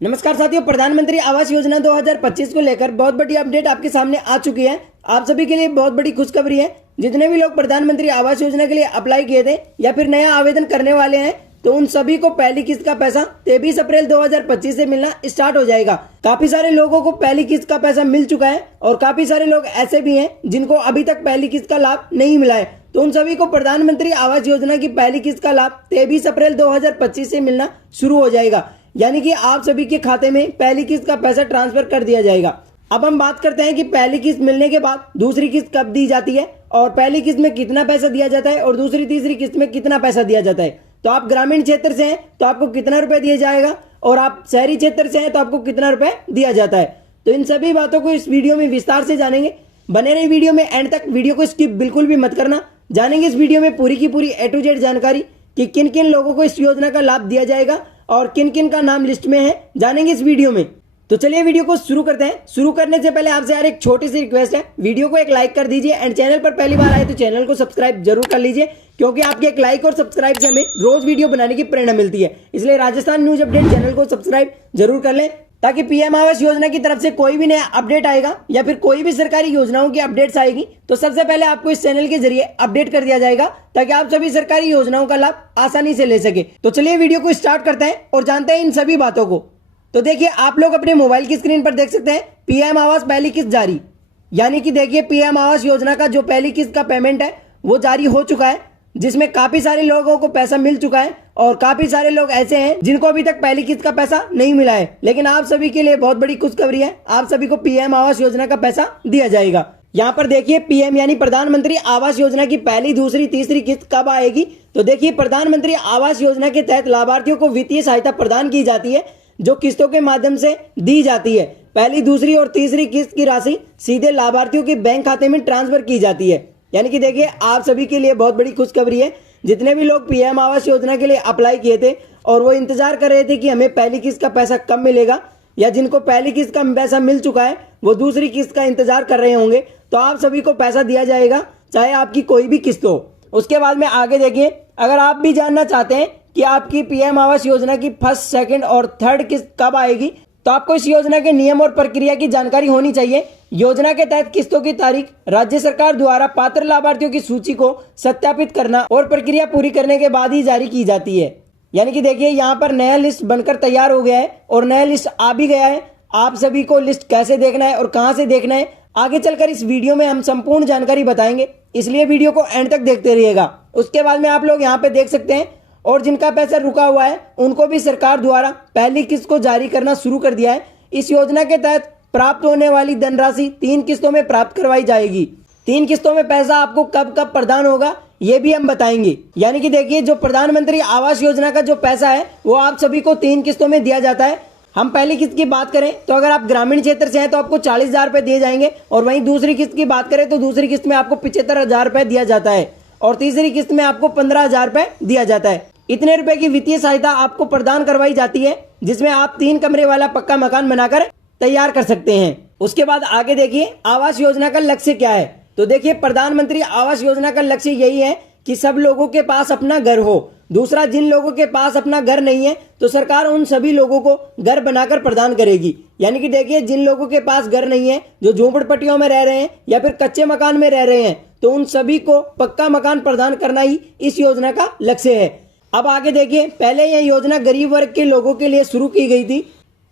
नमस्कार साथियों, प्रधानमंत्री आवास योजना 2025 को लेकर बहुत बड़ी अपडेट आपके सामने आ चुकी है। आप सभी के लिए बहुत बड़ी खुशखबरी है। जितने भी लोग प्रधानमंत्री आवास योजना के लिए अप्लाई किए थे या फिर नया आवेदन करने वाले हैं, तो उन सभी को पहली किस्त का पैसा 23 अप्रैल 2025 से मिलना स्टार्ट हो जाएगा। काफी सारे लोगों को पहली किस्त का पैसा मिल चुका है और काफी सारे लोग ऐसे भी हैं जिनको अभी तक पहली किस्त का लाभ नहीं मिला है। तो उन सभी को प्रधानमंत्री आवास योजना की पहली किस्त का लाभ 23 अप्रैल 2025 से मिलना शुरू हो जाएगा, यानी कि आप सभी के खाते में पहली किस्त का पैसा ट्रांसफर कर दिया जाएगा। अब हम बात करते हैं कि पहली किस्त मिलने के बाद दूसरी किस्त कब दी जाती है और पहली किस्त में कितना पैसा दिया जाता है और दूसरी तीसरी किस्त में कितना पैसा दिया जाता है। तो आप ग्रामीण क्षेत्र से हैं तो आपको कितना रुपए दिया जाएगा और आप शहरी क्षेत्र से हैं तो आपको कितना रुपए दिया जाता है। तो इन सभी बातों को इस वीडियो में विस्तार से जानेंगे। बने रहिए वीडियो में एंड तक, वीडियो को स्किप बिल्कुल भी मत करना। जानेंगे इस वीडियो में पूरी की पूरी A to Z जानकारी कि किन किन लोगों को इस योजना का लाभ दिया जाएगा और किन किन का नाम लिस्ट में है, जानेंगे इस वीडियो में। तो चलिए वीडियो को शुरू करते हैं। शुरू करने से पहले आपसे यार एक छोटी सी रिक्वेस्ट है, वीडियो को एक लाइक कर दीजिए एंड चैनल पर पहली बार आए तो चैनल को सब्सक्राइब जरूर कर लीजिए, क्योंकि आपके एक लाइक और सब्सक्राइब से हमें रोज वीडियो बनाने की प्रेरणा मिलती है। इसलिए राजस्थान न्यूज अपडेट चैनल को सब्सक्राइब जरूर कर लें, ताकि पीएम आवास योजना की तरफ से कोई भी नया अपडेट आएगा या फिर कोई भी सरकारी योजनाओं की अपडेट्स आएगी तो सबसे पहले आपको इस चैनल के जरिए अपडेट कर दिया जाएगा, ताकि आप सभी सरकारी योजनाओं का लाभ आसानी से ले सके। तो चलिए वीडियो को स्टार्ट करते हैं और जानते हैं इन सभी बातों को। तो देखिए, आप लोग अपने मोबाइल की स्क्रीन पर देख सकते हैं पीएम आवास पहली किस्त जारी, यानी कि देखिए पीएम आवास योजना का जो पहली किस्त का पेमेंट है वो जारी हो चुका है, जिसमें काफी सारे लोगों को पैसा मिल चुका है और काफी सारे लोग ऐसे हैं जिनको अभी तक पहली किस्त का पैसा नहीं मिला है। लेकिन आप सभी के लिए बहुत बड़ी खुशखबरी है, आप सभी को पीएम आवास योजना का पैसा दिया जाएगा। यहाँ पर देखिए पीएम यानी प्रधानमंत्री आवास योजना की पहली, दूसरी, तीसरी किस्त कब आएगी। तो देखिए, प्रधानमंत्री आवास योजना के तहत लाभार्थियों को वित्तीय सहायता प्रदान की जाती है, जो किस्तों के माध्यम से दी जाती है। पहली, दूसरी और तीसरी किस्त की राशि सीधे लाभार्थियों के बैंक खाते में ट्रांसफर की जाती है। यानी कि देखिए, आप सभी के लिए बहुत बड़ी खुशखबरी है। जितने भी लोग पीएम आवास योजना के लिए अप्लाई किए थे और वो इंतजार कर रहे थे कि हमें पहली किस्त का पैसा कब मिलेगा, या जिनको पहली किस्त का पैसा मिल चुका है वो दूसरी किस्त का इंतजार कर रहे होंगे, तो आप सभी को पैसा दिया जाएगा, चाहे आपकी कोई भी किस्त हो। उसके बाद में आगे देखिए, अगर आप भी जानना चाहते हैं कि आपकी पीएम आवास योजना की फर्स्ट, सेकंड और थर्ड किस्त कब आएगी, तो आपको इस योजना के नियम और प्रक्रिया की जानकारी होनी चाहिए। योजना के तहत किस्तों की तारीख राज्य सरकार द्वारा पात्र लाभार्थियों की सूची को सत्यापित करना और प्रक्रिया पूरी करने के बाद ही जारी की जाती है। यानी कि देखिए, यहाँ पर नया लिस्ट बनकर तैयार हो गया है और नया लिस्ट आ भी गया है। आप सभी को लिस्ट कैसे देखना है और कहाँ से देखना है, आगे चलकर इस वीडियो में हम संपूर्ण जानकारी बताएंगे, इसलिए वीडियो को एंड तक देखते रहिएगा। उसके बाद में आप लोग यहाँ पे देख सकते हैं, और जिनका पैसा रुका हुआ है उनको भी सरकार द्वारा पहली किस्त को जारी करना शुरू कर दिया है। इस योजना के तहत प्राप्त होने वाली धनराशि 3 किस्तों में प्राप्त करवाई जाएगी। 3 किस्तों में पैसा आपको कब कब प्रदान होगा ये भी हम बताएंगे। यानी कि देखिए, जो प्रधानमंत्री आवास योजना का जो पैसा है वो आप सभी को 3 किस्तों में दिया जाता है। हम पहली किस्त की बात करें तो अगर आप ग्रामीण क्षेत्र से हैं तो आपको 40,000 रुपए दिए जाएंगे, और वहीं दूसरी किस्त की बात करें तो दूसरी किस्त में आपको 75,000 रुपए दिया जाता है और तीसरी किस्त में आपको 15,000 रुपए दिया जाता है। इतने रुपए की वित्तीय सहायता आपको प्रदान करवाई जाती है, जिसमें आप 3 कमरे वाला पक्का मकान बनाकर तैयार कर सकते हैं। उसके बाद आगे देखिए, आवास योजना का लक्ष्य क्या है। तो देखिए, प्रधानमंत्री आवास योजना का लक्ष्य यही है कि सब लोगों के पास अपना घर हो। दूसरा, जिन लोगों के पास अपना घर नहीं है तो सरकार उन सभी लोगों को घर बनाकर प्रदान करेगी। यानी कि देखिए, जिन लोगों के पास घर नहीं है, जो झोपड़पट्टियों में रह रहे हैं या फिर कच्चे मकान में रह रहे हैं, तो उन सभी को पक्का मकान प्रदान करना ही इस योजना का लक्ष्य है। अब आगे देखिए, पहले यह योजना गरीब वर्ग के लोगों के लिए शुरू की गई थी,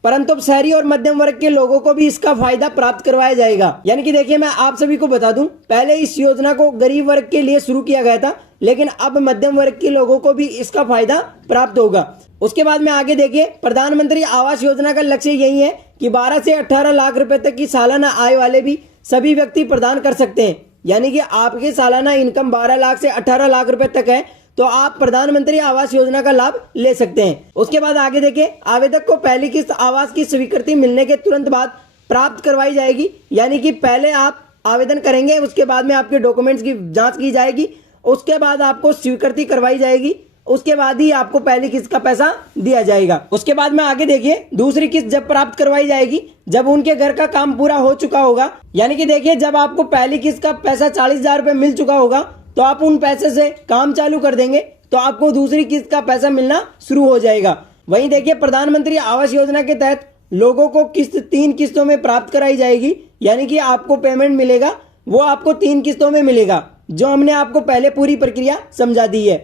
परंतु अब शहरी और मध्यम वर्ग के लोगों को भी इसका फायदा प्राप्त करवाया जाएगा। यानी कि देखिए, मैं आप सभी को बता दूं, पहले इस योजना को गरीब वर्ग के लिए शुरू किया गया था, लेकिन अब मध्यम वर्ग के लोगों को भी इसका फायदा प्राप्त होगा। उसके बाद में आगे देखिए, प्रधानमंत्री आवास योजना का लक्ष्य यही है कि 12 से 18 लाख रुपए तक की सालाना आय वाले भी सभी व्यक्ति प्रदान कर सकते हैं। यानी कि आपकी सालाना इनकम 12 लाख से 18 लाख रुपए तक है तो आप प्रधानमंत्री आवास योजना का लाभ ले सकते हैं। उसके बाद आगे देखिए, आवेदक को पहली किस्त आवास की स्वीकृति मिलने के तुरंत बाद प्राप्त करवाई जाएगी। यानी कि पहले आप आवेदन करेंगे, उसके बाद में आपके डॉक्यूमेंट्स की जांच की जाएगी, उसके बाद आपको स्वीकृति करवाई जाएगी, उसके बाद ही आपको पहली किस्त का पैसा दिया जाएगा। उसके बाद में आगे देखिए, दूसरी किस्त जब प्राप्त करवाई जाएगी, जब उनके घर का काम पूरा हो चुका होगा। यानी कि देखिए, जब आपको पहली किस्त का पैसा 40,000 रुपए मिल चुका होगा तो आप उन पैसे से काम चालू कर देंगे तो आपको दूसरी किस्त का पैसा मिलना शुरू हो जाएगा। वहीं देखिए प्रधानमंत्री आवास योजना के तहत लोगों को किस्त 3 किस्तों में प्राप्त कराई जाएगी, यानी कि आपको पेमेंट मिलेगा वो आपको 3 किस्तों में मिलेगा, जो हमने आपको पहले पूरी प्रक्रिया समझा दी है।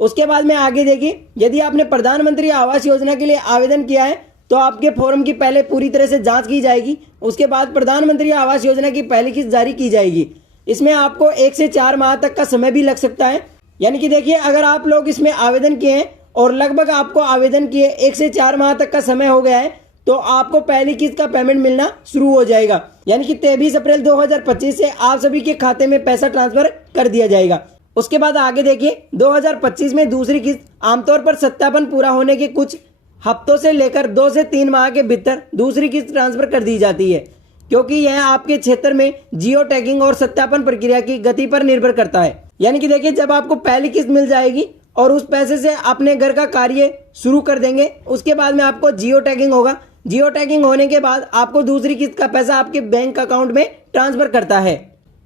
उसके बाद में आगे देखिए, यदि आपने प्रधानमंत्री आवास योजना के लिए आवेदन किया है तो आपके फॉर्म की पहले पूरी तरह से जांच की जाएगी। उसके बाद प्रधानमंत्री आवास योजना की पहली किस्त जारी की जाएगी। इसमें आपको 1 से 4 माह तक का समय भी लग सकता है। यानी कि देखिए, अगर आप लोग इसमें आवेदन किए हैं और लगभग आपको आवेदन किए 1 से 4 माह तक का समय हो गया है तो आपको पहली किस्त का पेमेंट मिलना शुरू हो जाएगा। यानी कि 23 अप्रैल 2025 से आप सभी के खाते में पैसा ट्रांसफर कर दिया जाएगा। उसके बाद आगे देखिए, 2025 में दूसरी किस्त आमतौर पर सत्यापन पूरा होने के कुछ हफ्तों से लेकर 2 से 3 माह के भीतर दूसरी किस्त ट्रांसफर कर दी जाती है, क्योंकि यह आपके क्षेत्र में जियो टैगिंग और सत्यापन प्रक्रिया की गति पर निर्भर करता है। यानी कि देखिए, जब आपको पहली किस्त मिल जाएगी और उस पैसे से अपने घर का कार्य शुरू कर देंगे, उसके बाद में आपको जियो टैगिंग होगा। जियो टैगिंग होने के बाद आपको दूसरी किस्त का पैसा आपके बैंक अकाउंट में ट्रांसफर करता है।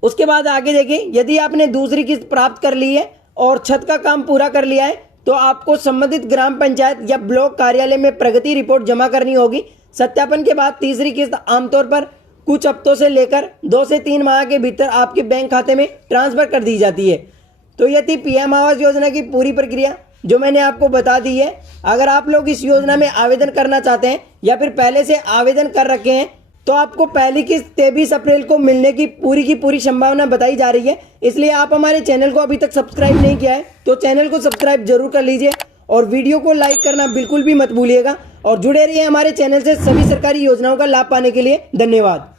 उसके बाद आगे देखिए, यदि आपने दूसरी किस्त प्राप्त कर ली है और छत का काम पूरा कर लिया है तो आपको संबंधित ग्राम पंचायत या ब्लॉक कार्यालय में प्रगति रिपोर्ट जमा करनी होगी। सत्यापन के बाद तीसरी किस्त आमतौर पर कुछ हफ्तों से लेकर 2 से 3 माह के भीतर आपके बैंक खाते में ट्रांसफर कर दी जाती है। तो ये थी पीएम आवास योजना की पूरी प्रक्रिया जो मैंने आपको बता दी है। अगर आप लोग इस योजना में आवेदन करना चाहते हैं या फिर पहले से आवेदन कर रखे हैं तो आपको पहली किस्त 23 अप्रैल को मिलने की पूरी संभावना बताई जा रही है। इसलिए आप हमारे चैनल को अभी तक सब्सक्राइब नहीं किया है तो चैनल को सब्सक्राइब जरूर कर लीजिए और वीडियो को लाइक करना बिल्कुल भी मत भूलिएगा और जुड़े रहिए हमारे चैनल से सभी सरकारी योजनाओं का लाभ पाने के लिए। धन्यवाद।